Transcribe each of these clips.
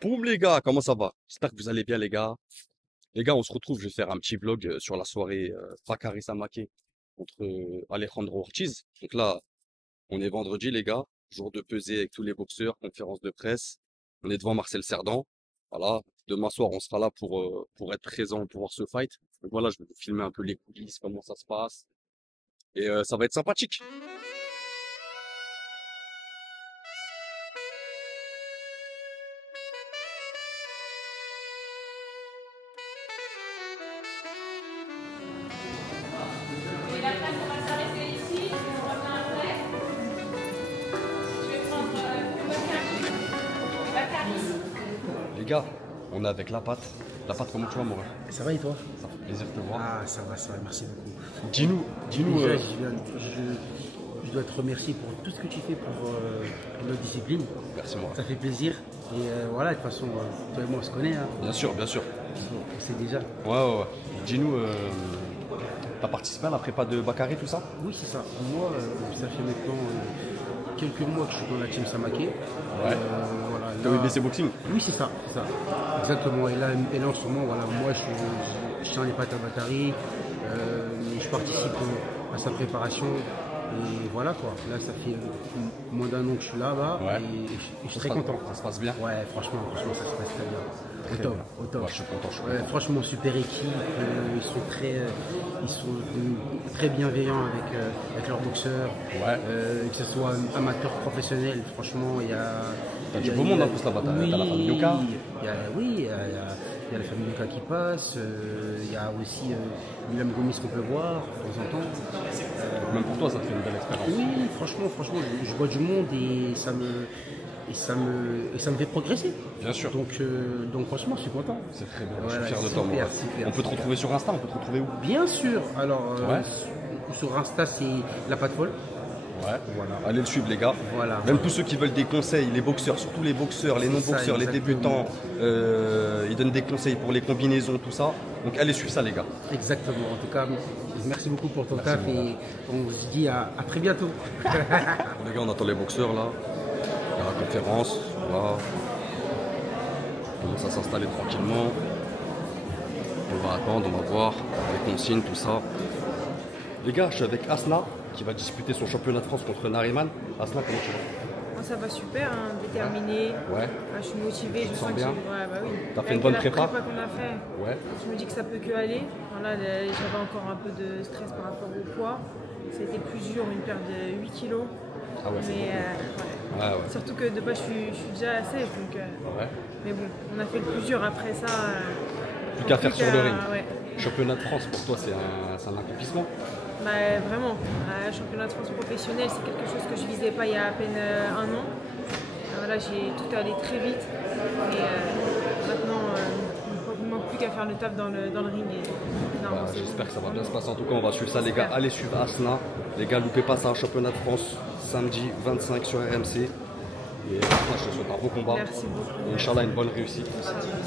Boum les gars, comment ça va? J'espère que vous allez bien les gars. Les gars, on se retrouve, je vais faire un petit vlog sur la soirée Bakary Samaké contre Alejandro Ortiz. Donc là, on est vendredi les gars, jour de pesée avec tous les boxeurs, conférence de presse. On est devant Marcel Cerdan. Voilà, demain soir, on sera là pour être présent, pour voir ce fight. Donc voilà, je vais vous filmer un peu les coulisses, comment ça se passe. Et ça va être sympathique. Et la place, on va s'arrêter ici. On revient après. Je vais prendre Bakary. Les gars, on est avec la pâte. La pâte, comment tu vas, mon ref? Ça va et toi? Ça fait plaisir de te voir. Ah, ça va, merci beaucoup. Dis-nous, Déjà, je dois te remercier pour tout ce que tu fais pour notre discipline. merci moi. Ça fait plaisir. Et voilà, de toute façon, toi et moi on se connaît, hein. Bien sûr, bien sûr. On sait déjà. Ouais. Dis-nous, t'as participé à la prépa de Bakary, tout ça? Oui, c'est ça. Moi, ça fait maintenant quelques mois que je suis dans la team Samaké. Ouais. Voilà, T'as là- eu BC Boxing? Oui, c'est ça. Exactement. Et là, en ce moment, voilà, moi, je tiens les pattes à Bakary. Je participe à sa préparation. Et voilà quoi. Là, ça fait moins d'un an que je suis là-bas. Ouais. Et je suis très content. Ça se passe bien? Ouais, franchement, ça se passe très bien. Au Très top, bien. au top. Ouais, je suis content, je suis Ouais, content. franchement, super équipe. Ils sont très bienveillants avec leurs boxeurs. Ouais. Que ce soit amateur, professionnel, franchement, il y a. T'as il du y a- beau il y monde a- en plus là-bas. T'as Oui, la famille Yoka. il y a la famille Yoka qui passe. Il y a aussi William Gomis qu'on peut voir de temps en temps. Même pour toi, ça te fait une belle expérience. Oui, franchement, je vois du monde et ça me fait progresser. Bien sûr. Donc franchement, je suis content. C'est très bien. Voilà, je suis fier de toi, mon super, ref. super, On peut te super. retrouver sur Insta, on peut te retrouver où? Bien sûr. Alors, Ouais. sur Insta, c'est la patte folle. Ouais. Voilà. Allez le suivre, les gars. Voilà. Même tous ceux qui veulent des conseils, les boxeurs, surtout les boxeurs, les C'est non-boxeurs, ça, les exactement. débutants, ils donnent des conseils pour les combinaisons, tout ça. Donc allez suivre ça, les gars. Exactement. En tout cas, merci beaucoup pour ton Merci, taf mon et on se dit à très bientôt. Bon, les gars, on attend les boxeurs là. Il y a la conférence. Voilà. On commence à s'installer tranquillement. On va attendre, on va voir les consignes, tout ça. Les gars, je suis avec Asna qui va disputer son championnat de France contre Nariman. Asna, comment tu vas? Moi, ça va super, hein, déterminé. Ouais. Je suis motivée, je te sens sens que bien? ouais, bah oui. T'as fait Avec une bonne la prépa? qu'on a fait, Ouais. je me dis que ça peut que aller. Voilà, j'avais encore un peu de stress par rapport au poids. Ça a été plus dur, une perte de 8 kilos. Ah ouais, c'est Mais bon. Ouais, ouais. surtout que de base, je suis déjà assez. Donc, Ouais. mais bon, on a fait le plus dur après ça. Plus qu'à faire sur le ring. Ouais. Championnat de France, pour toi, c'est un accomplissement? Bah, vraiment, championnat de France professionnel, c'est quelque chose que je visais pas il y a à peine un an. Voilà, j'ai tout allé très vite. Et maintenant, il ne manque plus qu'à faire le taf dans le ring. Et, non, Bah, c'est j'espère bon. que ça va bien se passer. En tout cas, on va suivre ça, les gars. J'espère. Allez suivre Asna. Les gars, loupez pas ça, championnat de France, samedi 25 sur RMC. Et Asna, je te souhaite un beau combat. Merci beaucoup. Et Inch'Allah, une bonne réussite.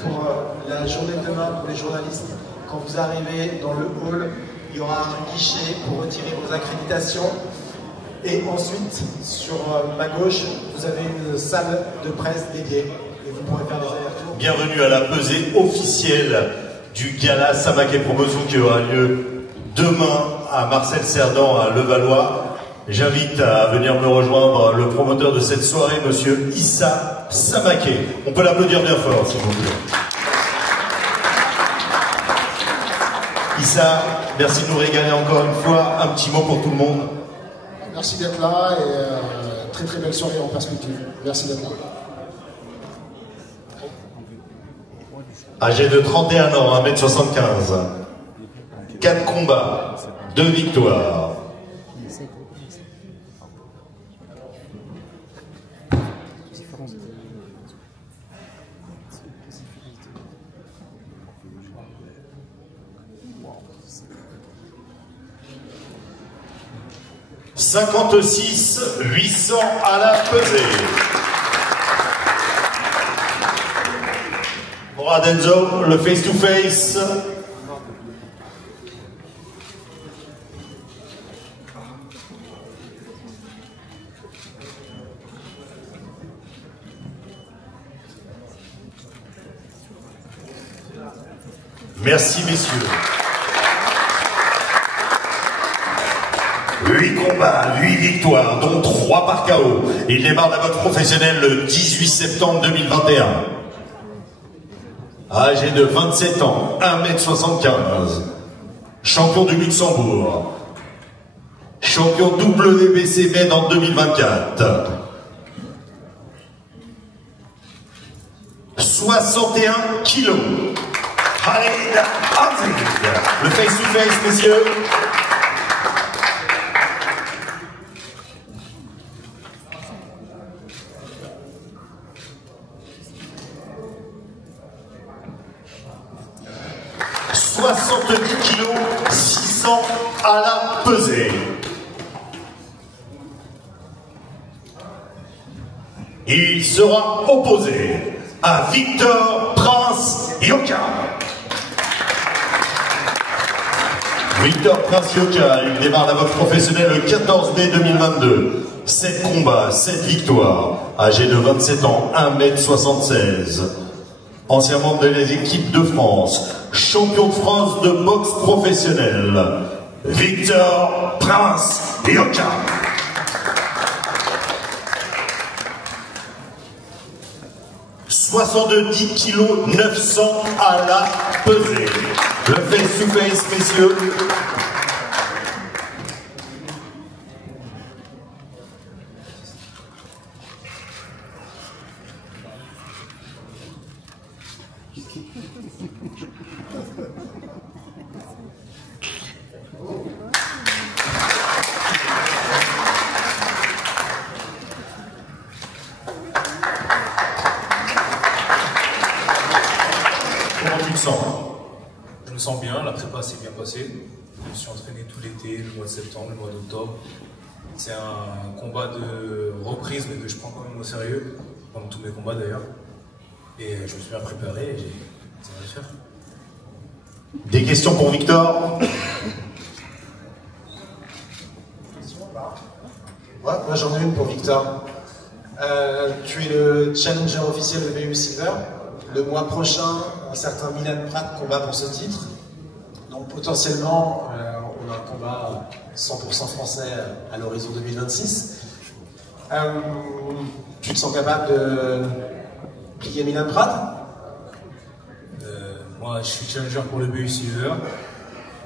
Pour la journée de demain, pour les journalistes, quand vous arrivez dans le hall, il y aura un guichet pour retirer vos accréditations. Et ensuite, sur ma gauche, vous avez une salle de presse dédiée. Et vous pourrez faire des allers-retours. Bienvenue à la pesée officielle du gala Samaké Promotion qui aura lieu demain à Marcel Cerdan à Levallois. J'invite à venir me rejoindre le promoteur de cette soirée, monsieur Issa Samaké. On peut l'applaudir bien fort, s'il vous plaît. Issa, merci de nous régaler encore une fois. Un petit mot pour tout le monde. Merci d'être là et très très belle soirée en perspective. Merci d'être là. Âgé de 31 ans, 1m75. 4 combats, 2 victoires. « 56 800 à la pesée. Morad Enzo, le face-to-face. Merci messieurs. 8 combats, 8 victoires, dont 3 par KO. Il démarre la boxe professionnelle le 18 septembre 2021. Âgé de 27 ans, 1m75. Champion du Luxembourg. Champion WBC Med en 2024. 61 kilos. Khalid Aziz. Le face-to-face, messieurs. « 70 kilos, 600 à la pesée. » Il sera opposé à Victor Prince Yoka. Victor Prince Yoka, il démarre la boxe professionnelle le 14 mai 2022. 7 combats, 7 victoires. Âgé de 27 ans, 1m76. Ancien membre de les équipes de France. Champion de France de boxe professionnelle. Victor Prince Yoka. « 72 kilos 900 à la pesée. » Le face-to-face, messieurs. Comment tu te sens? Je me sens bien, la prépa s'est bien passée. Je me suis entraîné tout l'été, le mois de septembre, le mois d'octobre. C'est un combat de reprise, mais que je prends quand même au sérieux, comme tous mes combats d'ailleurs. Et je me suis bien préparé et ça va le faire. Des questions pour Victor? Ouais, moi j'en ai une pour Victor. Tu es le challenger officiel de BU Silver. Le mois prochain, un certain Milan Pratt combat pour ce titre. Donc potentiellement, on a un combat 100% français à l'horizon 2026. Tu te sens capable de plier Milan Pratt? Moi, je suis challenger pour le BU Silver.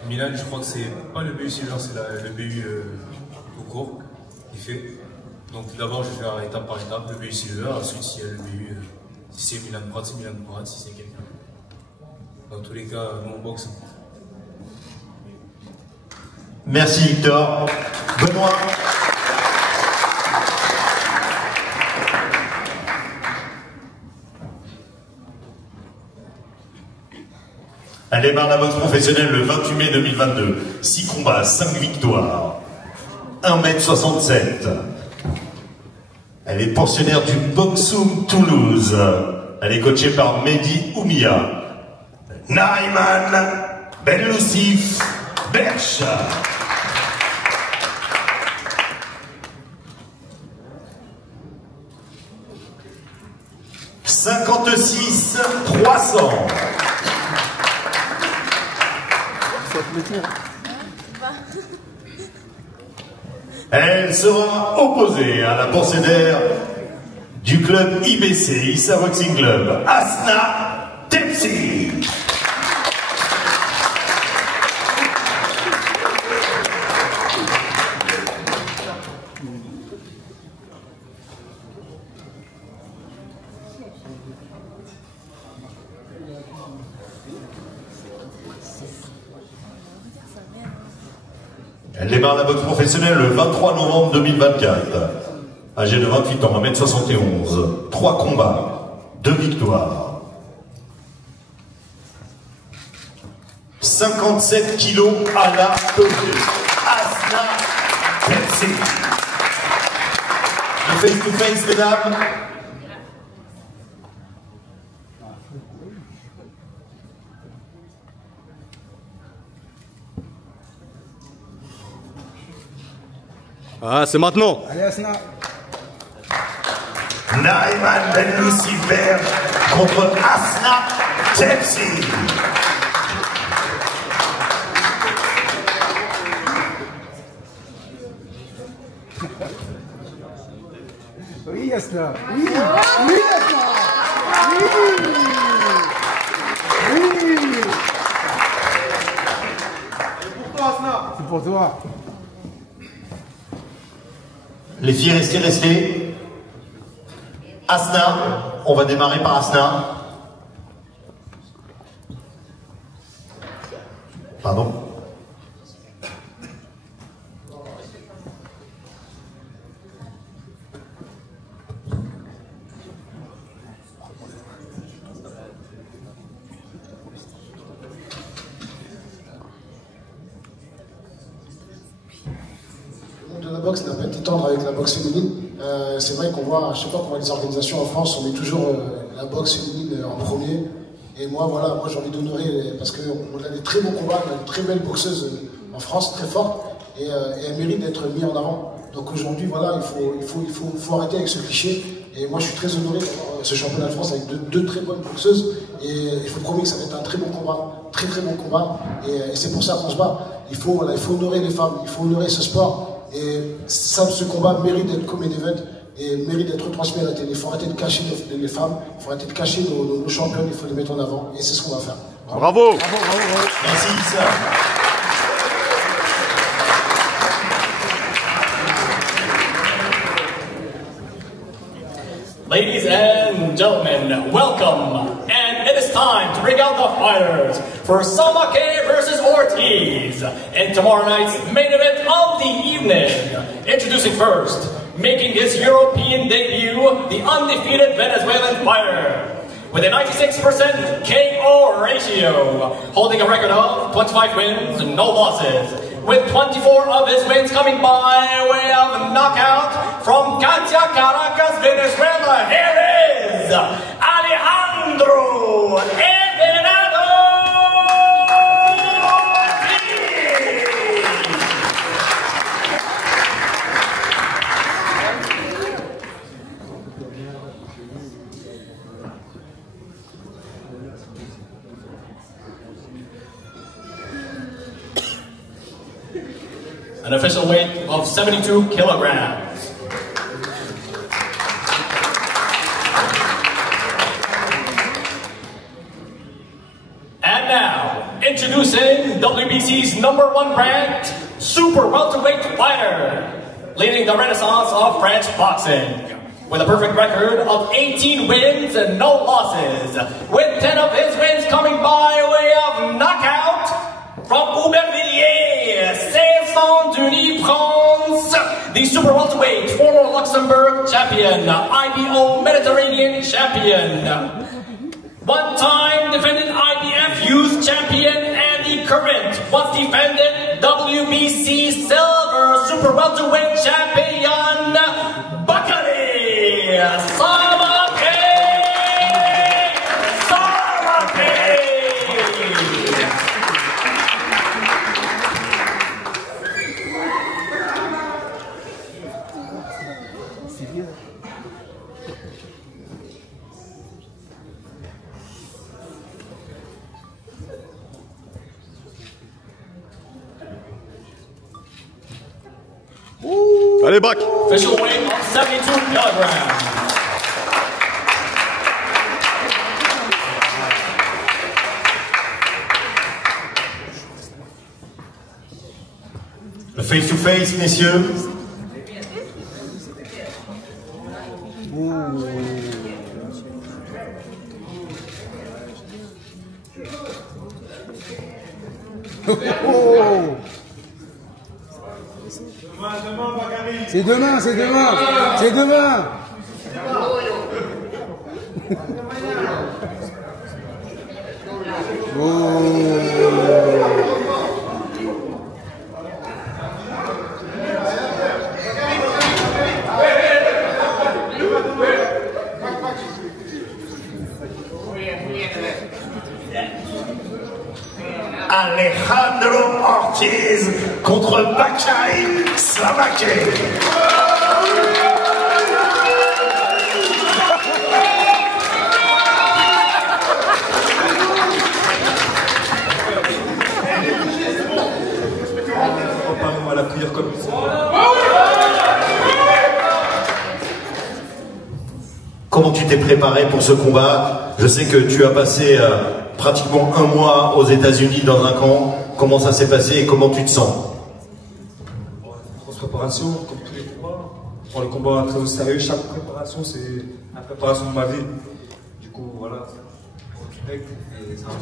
Milan, je crois que c'est pas le BU Silver, c'est le BU tout court qui fait. Donc d'abord, je vais faire étape par étape le BU Silver. Ensuite, s'il y a le BU, si c'est Milan Pratt, c'est Milan Pratt. Si c'est quelqu'un. Dans tous les cas, nous on boxe. Merci Victor. Benoît. Elle démarre la boxe professionnelle le 28 mai 2022. 6 combats, 5 victoires. 1m67. Elle est pensionnaire du Boxum Toulouse. Elle est coachée par Mehdi Oumia. Naïman Benloussif Berch. « 56 300. » Elle sera opposée à la pensionnaire du club IBC, Issa Boxing Club, Asna Tepsi. Elle démarre la boxe professionnelle le 23 novembre 2024. Âgée de 28 ans, 1m71. 3 combats, 2 victoires. 57 kilos à la pesée. Asna Tepsi. Le face-to-face, mesdames. Ah, c'est maintenant. Allez, Asna. Naïman Ben Lucifer contre Asna Tepsi. Asna. Oui, oui, Asna. Oui. Oui. C'est pour toi. Les filles, restez. Asna, on va démarrer par Asna. Pardon. De la boxe n'a pas été tendre avec la boxe féminine. C'est vrai qu'on voit, à chaque fois qu'on voit les organisations en France, on met toujours la boxe féminine en premier. Et moi, voilà, moi j'ai envie d'honorer, parce qu'on a des très beaux combats, on a de très belles boxeuses en France, très fortes, et elles méritent d'être mises en avant. Donc aujourd'hui, voilà, il faut arrêter avec ce cliché. Et moi, je suis très honoré d'avoir ce championnat de France avec deux très bonnes boxeuses. Et il faut promettre que ça va être un très bon combat, très bon combat. Et c'est pour ça qu'on se bat. Il faut honorer les femmes, il faut honorer ce sport. Et ce combat mérite d'être comme un event et mérite d'être retransmis à la télé. Il faut arrêter de cacher les femmes, il faut arrêter de cacher nos championnes, il faut les mettre en avant. Et c'est ce qu'on va faire. Bravo. Merci Issa. Ladies and gentlemen, welcome. And it is time to bring out the fighters for Samake versus Ortiz in tomorrow night's main event of the evening. Introducing first, making his European debut, the undefeated Venezuelan fighter. With a 96% KO ratio, holding a record of 25 wins and no losses. With 24 of his wins coming by way of knockout from Katia, Caracas, Venezuela. Here is Alejandro Everardo An official weight of 72 kilograms. And now, introducing WBC's #1 ranked super welterweight fighter, leading the renaissance of French boxing. With a perfect record of 18 wins and no losses, with 10 of his wins coming by way of knockout from Aubervilliers, Saint-Denis, France, the super welterweight, former Luxembourg champion, IBO Mediterranean champion, one-time defended IBF youth champion, and the current once defended WBC silver super welterweight champion, Bakary Samake. Allez, back. Official weight of 72 kilograms. Le face-to-face, messieurs. C'est demain, c'est demain, c'est demain. Alejandro Ortiz contre Bakary Samake. Préparez-moi la prière comme ça. comment tu t'es préparé pour ce combat? Je sais que tu as passé pratiquement un mois aux États-Unis dans un camp. Comment ça s'est passé et comment tu te sens? Grosse préparation, comme tous les combats. Je prends le combat très au sérieux. Chaque préparation, c'est la préparation de ma vie. Du coup, voilà, c'est un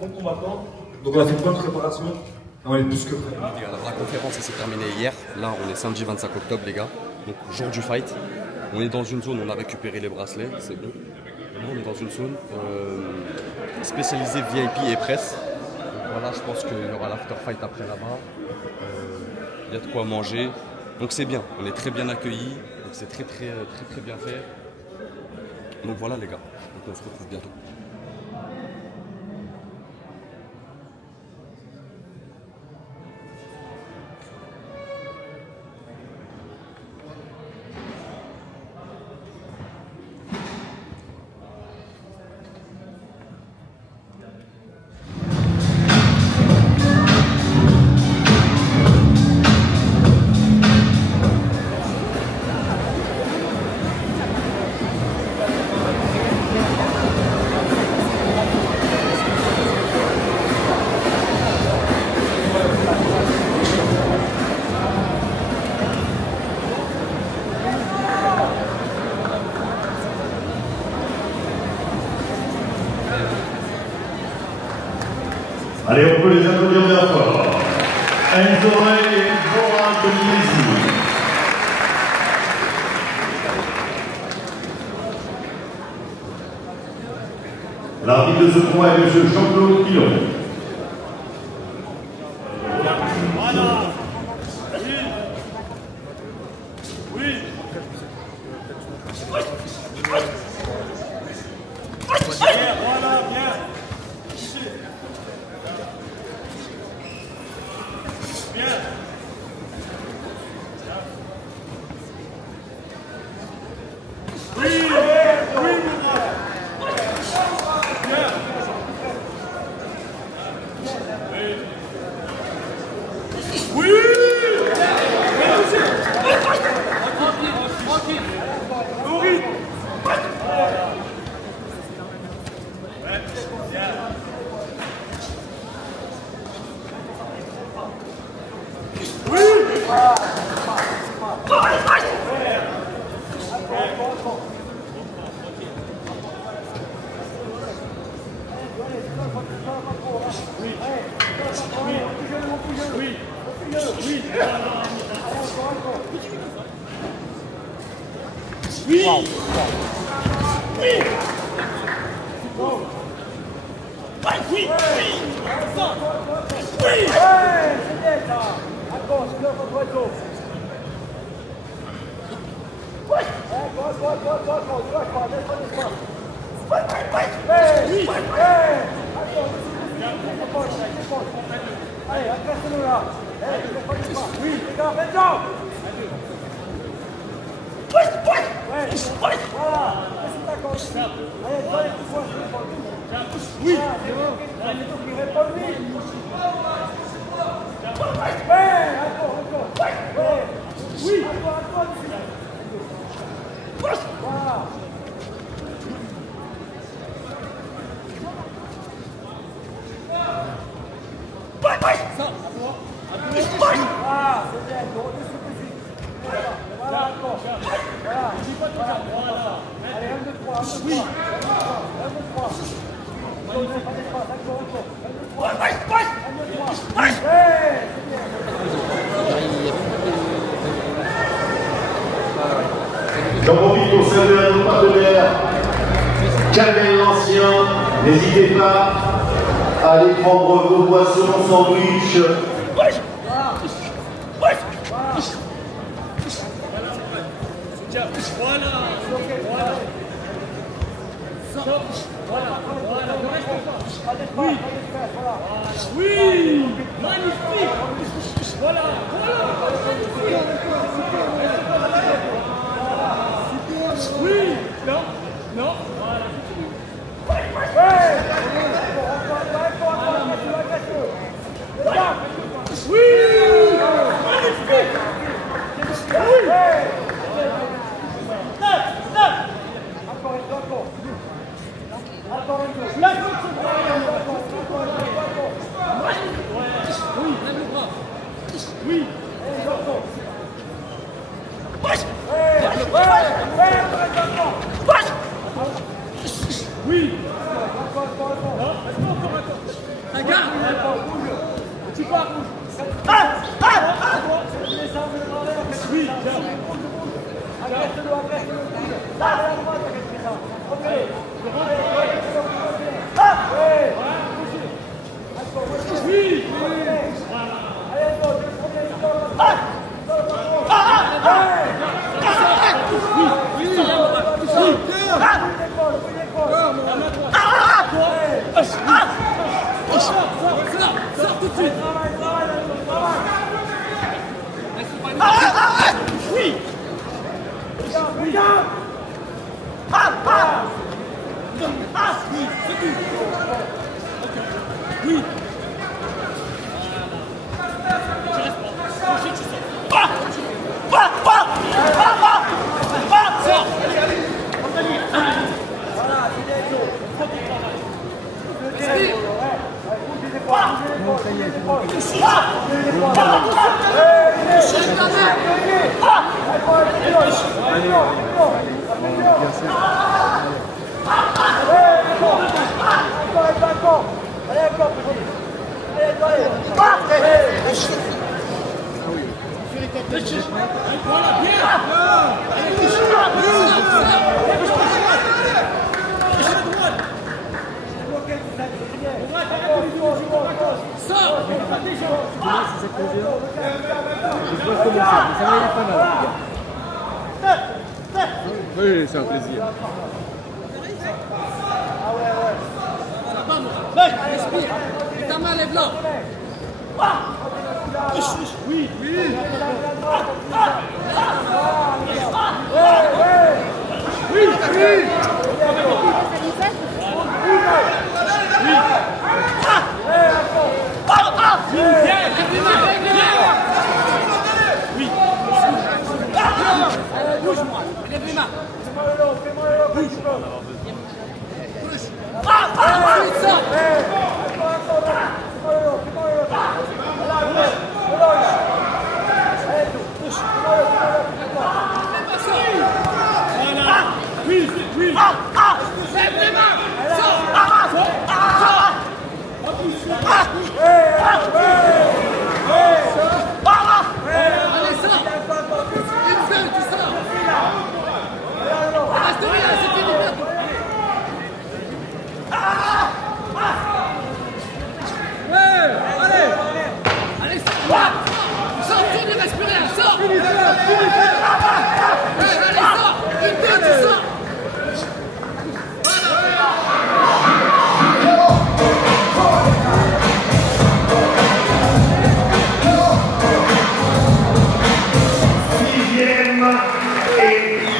bon combattant. Donc on a fait une bonne préparation. On est plus que prêt. Alors, la conférence s'est terminée hier. Là, on est samedi 25 octobre, les gars. Donc, jour du fight. On est dans une zone, on a récupéré les bracelets, c'est bon. Là, on est dans une zone spécialisée VIP et presse. Donc, voilà, je pense qu'il y aura l'after fight après là-bas. Il y a de quoi manger. Donc, c'est bien. On est très bien accueillis. Donc, c'est très bien fait. Donc, voilà, les gars. Donc, on se retrouve bientôt. Allez, on peut les applaudir bien fort. Enzoé et Bora Tunisie. L'arbitre de ce combat est M. Jean-Claude Pilon. J'en profite pour saluer à nos partenaires, Calais l'Ancien, n'hésitez pas à aller prendre vos boissons, sandwich. Oui, magnifique. Voilà, oui, non, non, voilà. Oui, magnifique. Oui. Oui. Oui. Regarde. Tu pars. Oui. Oui. Sors tout de suite. Oui. Oui. Oui, c'est un plaisir. Respire. Et ta main, lève-la. Oui, oui. Oui, oui. Bouge-moi, lève les mains. Bouge. Oui, oui. Lève les mains. Allez, sors. Une seule, tu sors. Reste rien, c'est fini. Allez, sors, tu ne restes plus rien, sors. Allez, sors. Une, deux, tu sors.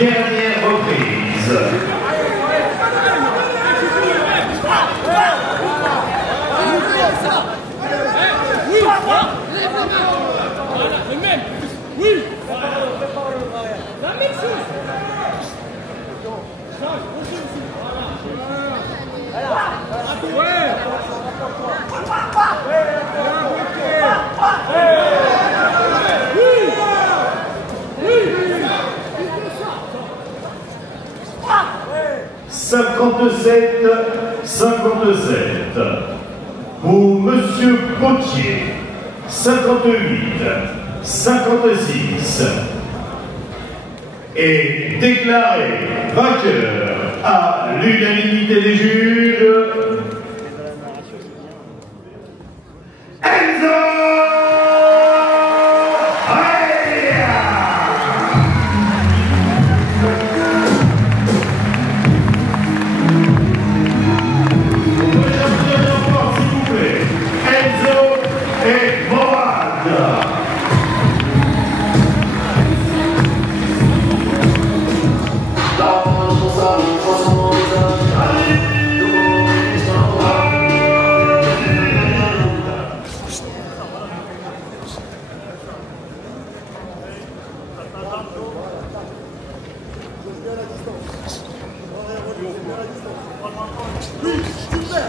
Dernière reprise. Oui, lève les mains. Voilà, le même. Oui. La même chose. Ouais. 57. Pour Monsieur Gauthier, 58, 56. Et déclaré vainqueur à l'unanimité des juges, Enzo Oui,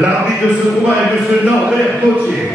L'arbitre de ce combat est M. Norbert Gauthier.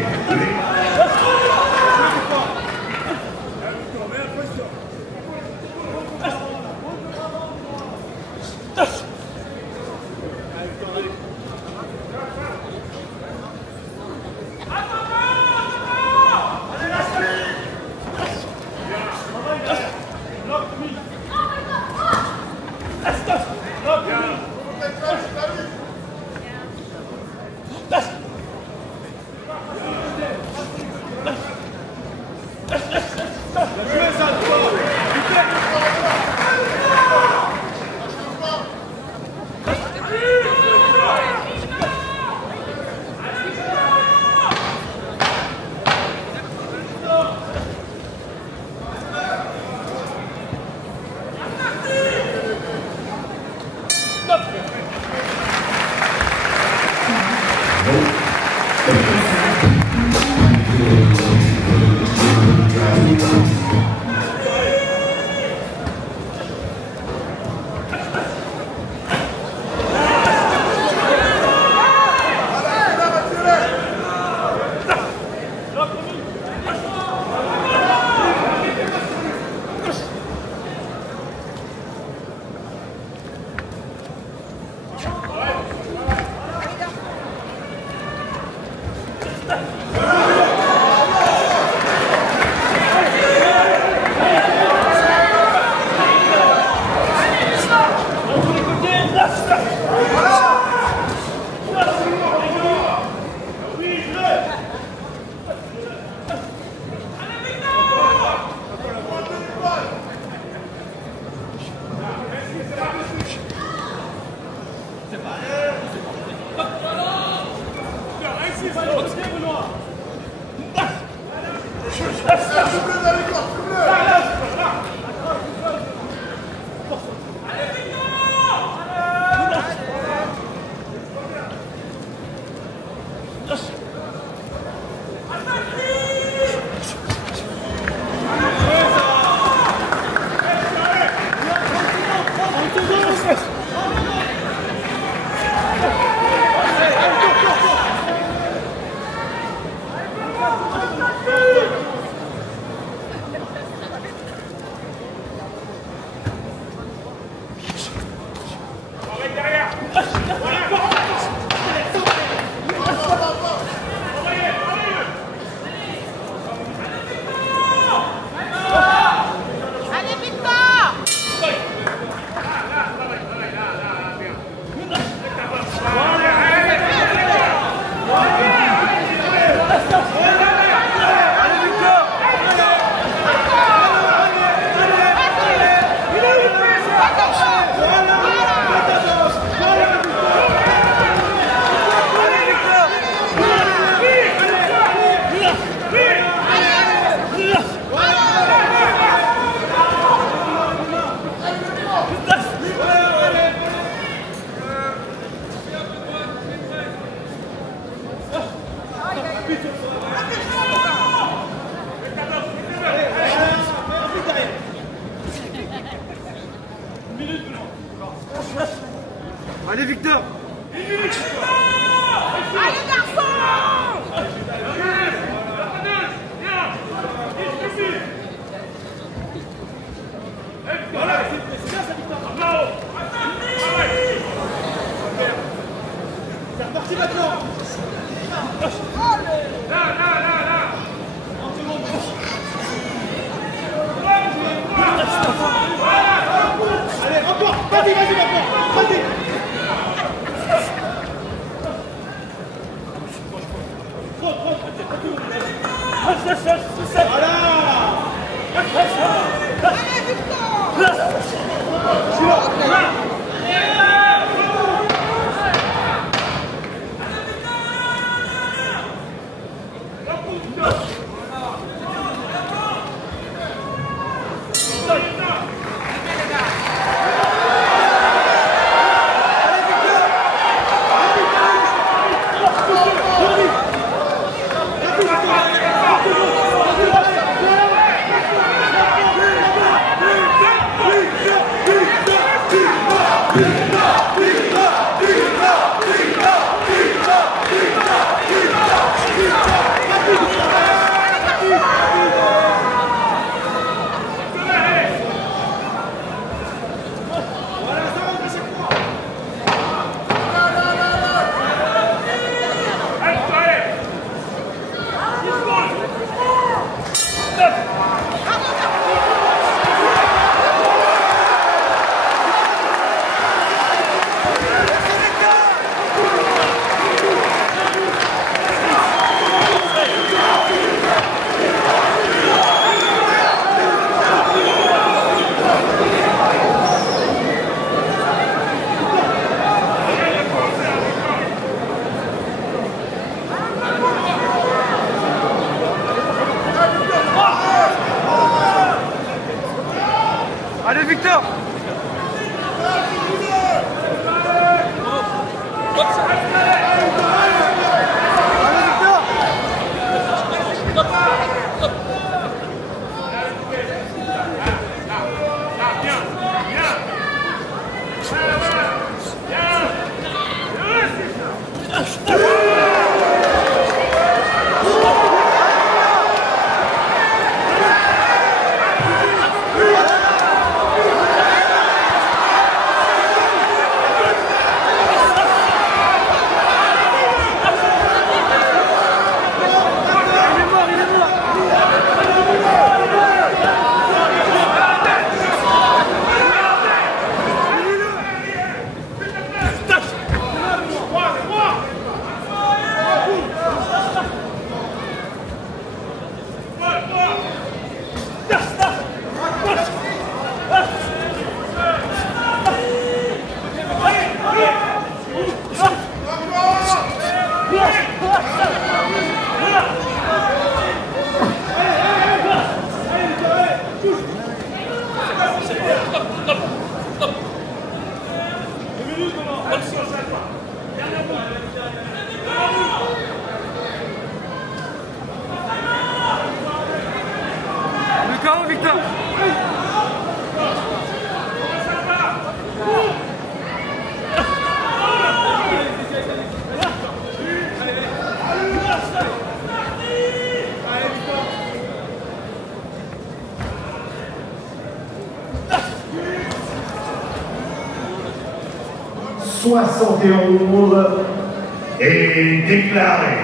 est déclaré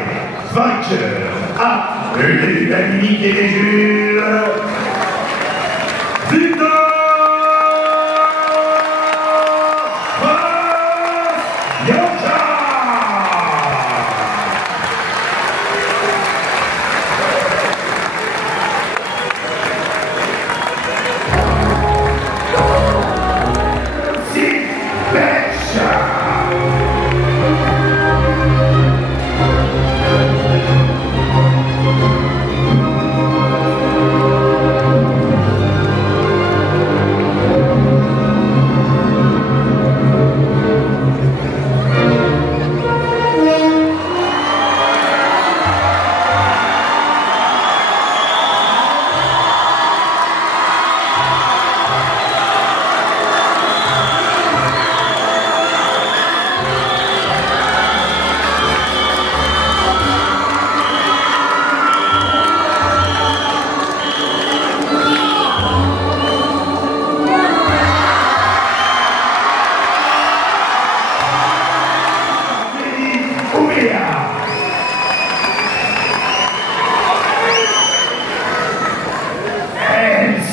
vainqueur à l'unanimité des juges. Victor Yoka.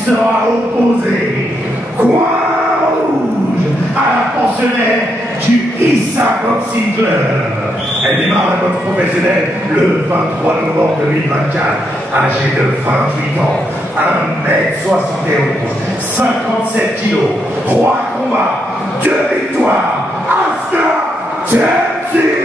Sera opposé, coin rouge, à la pensionnaire du Issa Boxing Club. Elle démarre la boxe professionnelle le 23 novembre 2024, âgée de 28 ans, 1m71, 57 kg, 3 combats, 2 victoires, Asuka Tenzin.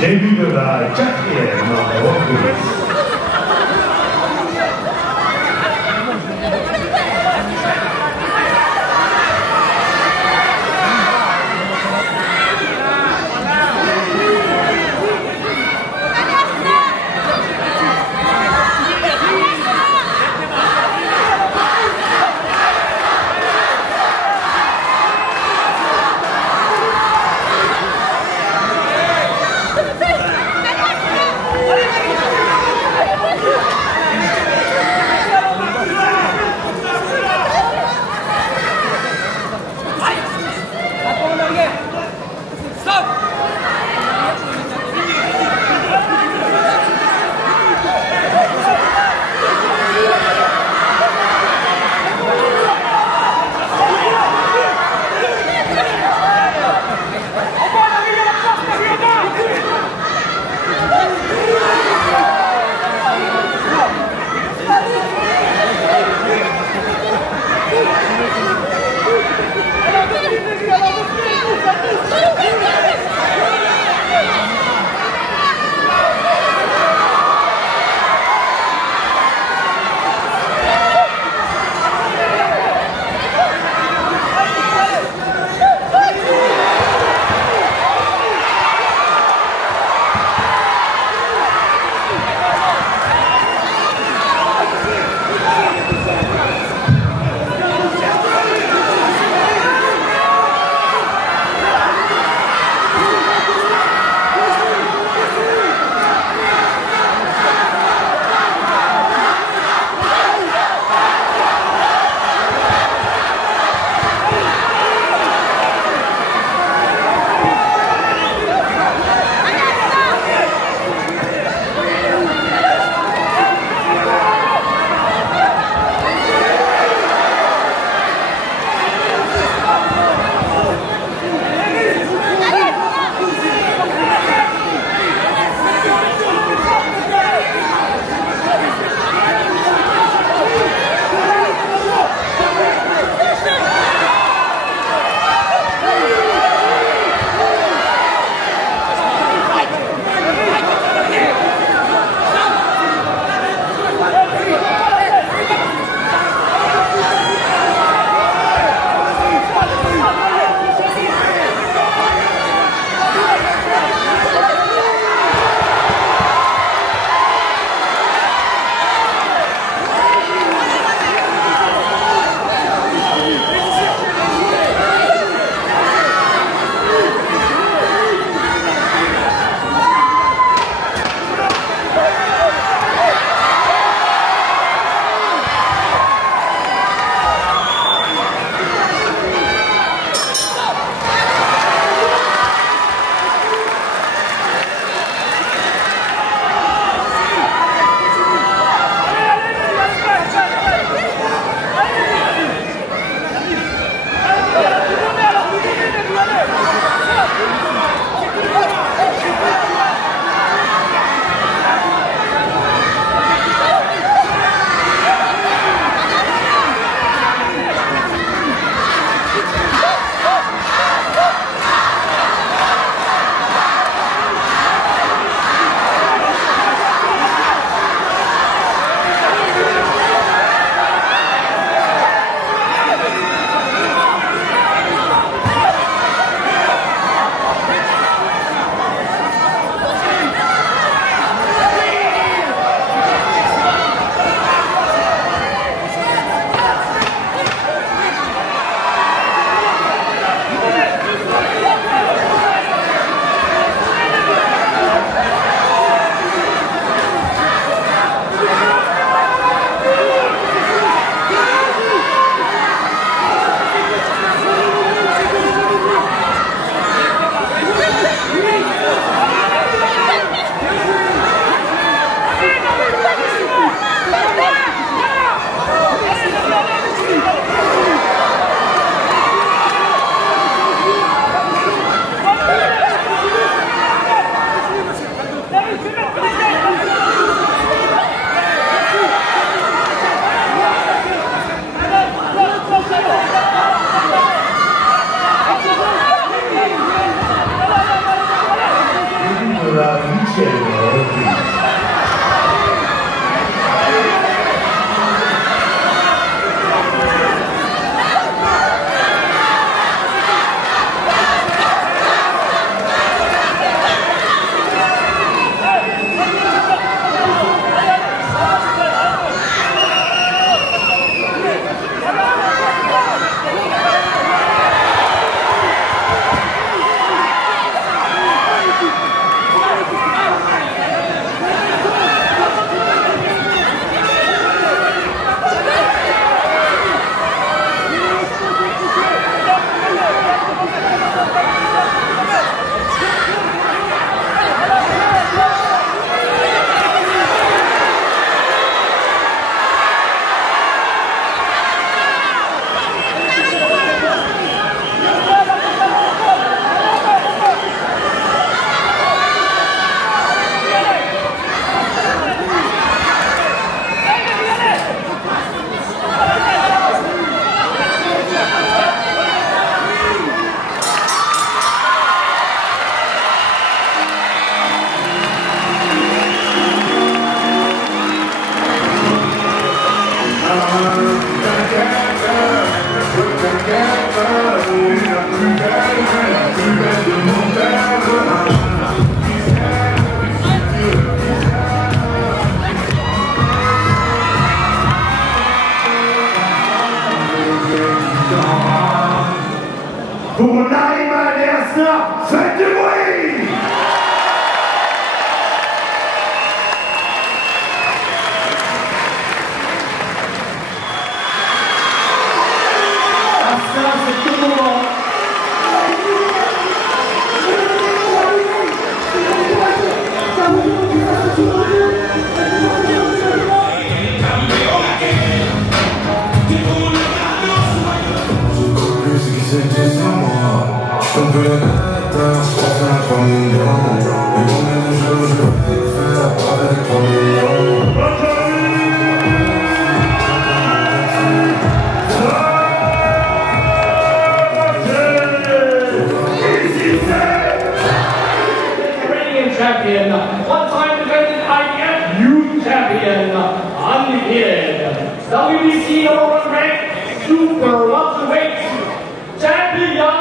Début de la 4e reprise. Pour Naïma et Asna, faites du bruit! Asna, c'est tout le moment. Comme que le matin, je pense à 3 millions. Et mon même jour, je peux faire avec 3 millions. Reigning champion, one-time defending IBF youth champion, undefeated, WBC #1 ranked super welterweight champion.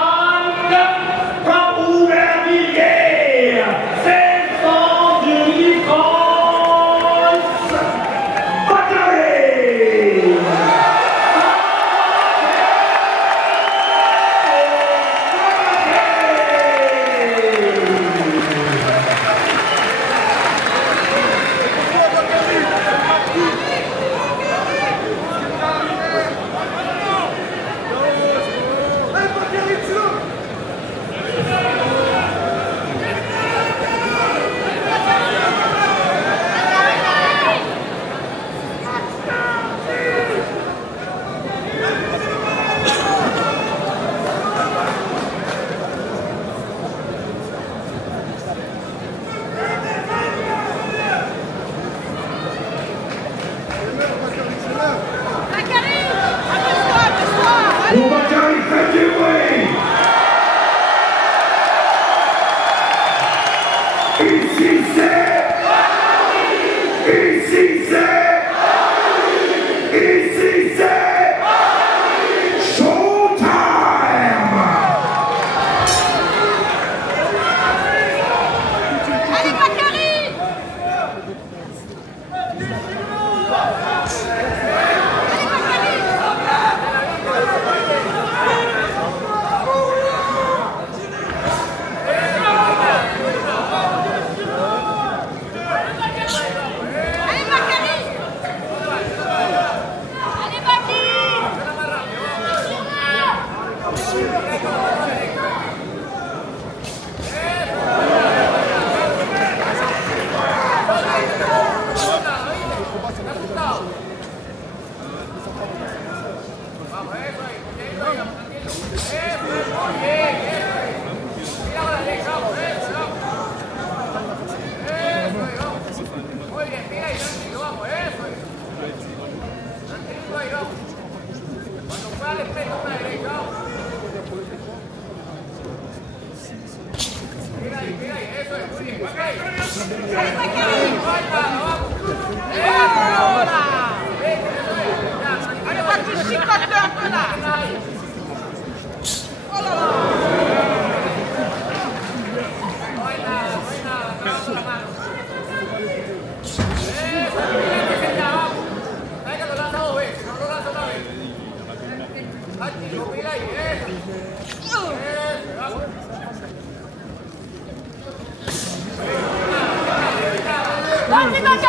Vamos,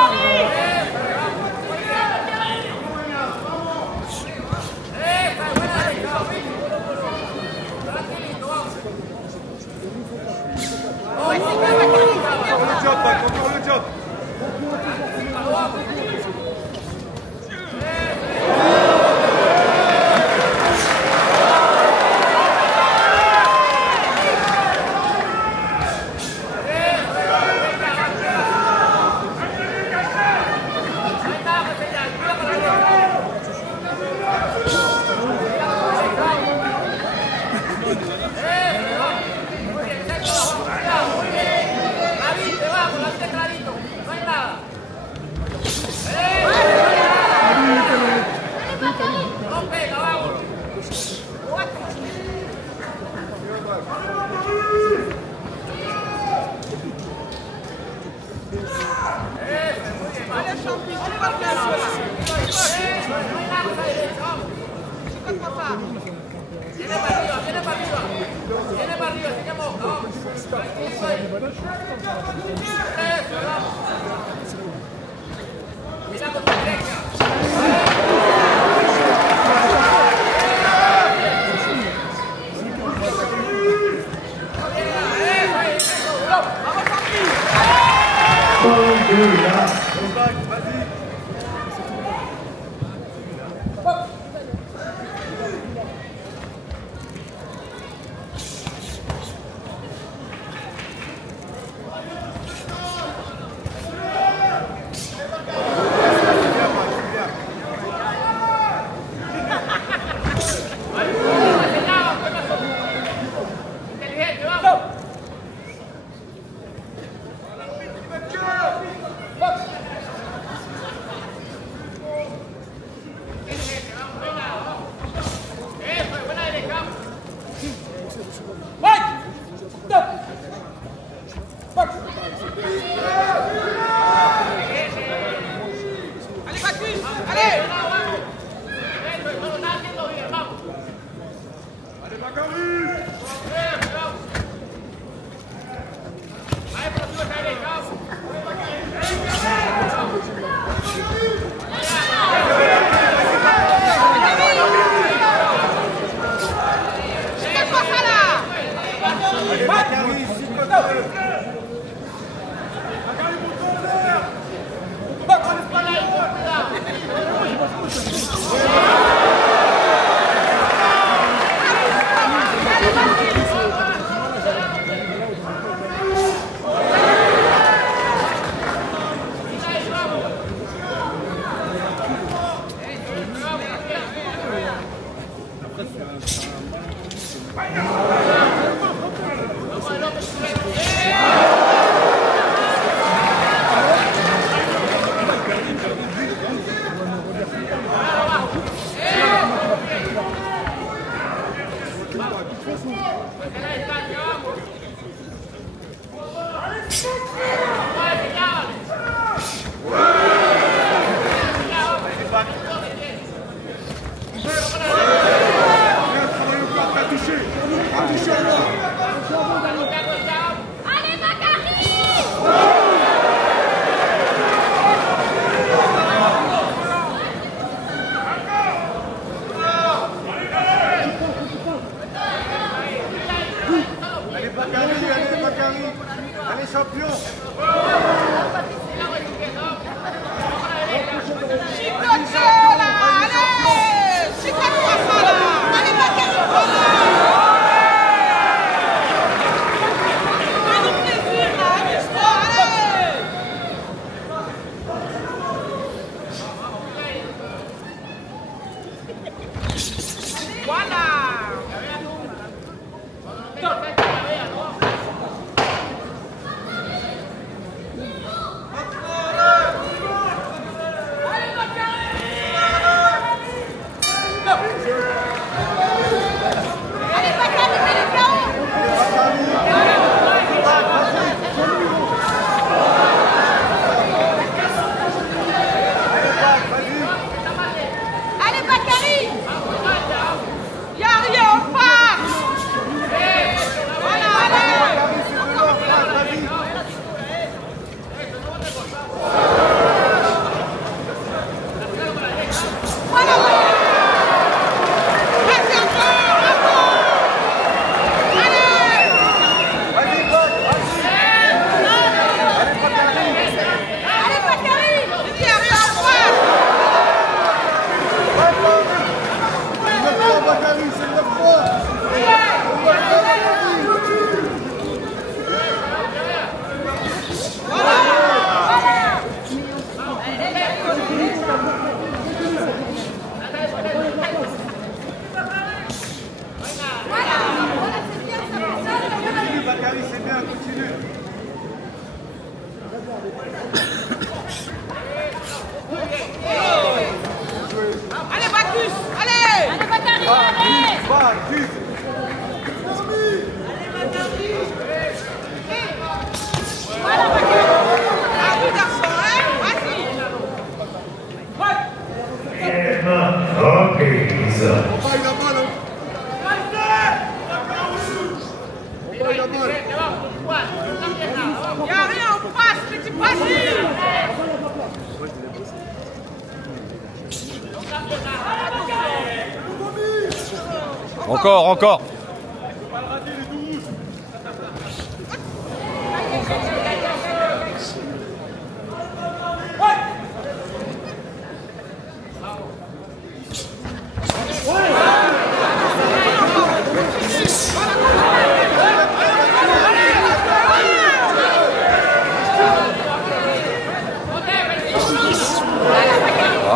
a rien, on passe, mais tu passes. Encore, encore.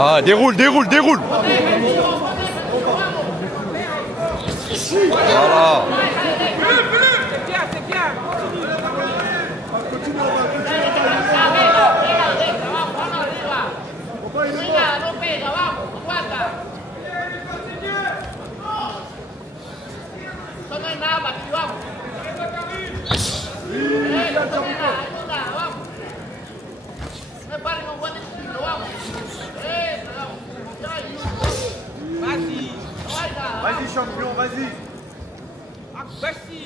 Ah, déroule, déroule, déroule. Voilà. C'est bien, c'est bien. Vas-y champion, vas-y. Vas-y.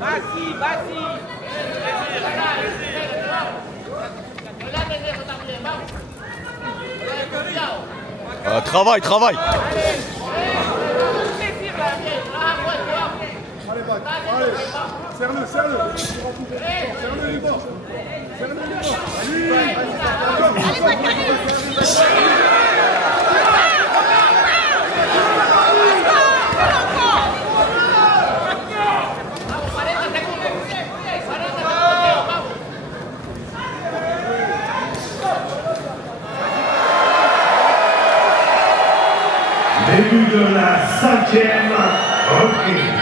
Vas-y, vas-y. Travail, travail. Allez, serre-le, serre-le. Serre-le les bords. Serre-le les bords. Début de la 5e reprise.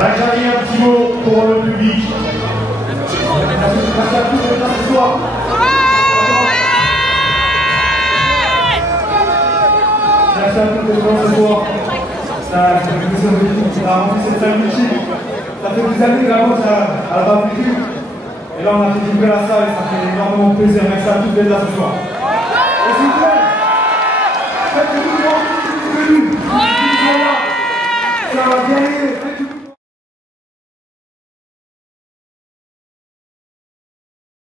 Benjamin, un petit mot pour le public. Merci à tous d'être là ce soir. Merci à tous d'être là ce soir. Ça fait plaisir de remplir cette salle multiple. Ça fait des années que la boxe n'a pas vécu. Et là on a fait vibrer la salle et ça fait énormément plaisir. Merci à tous d'être là ce soir. Et s'il vous plaît, faites que tout le monde est venu.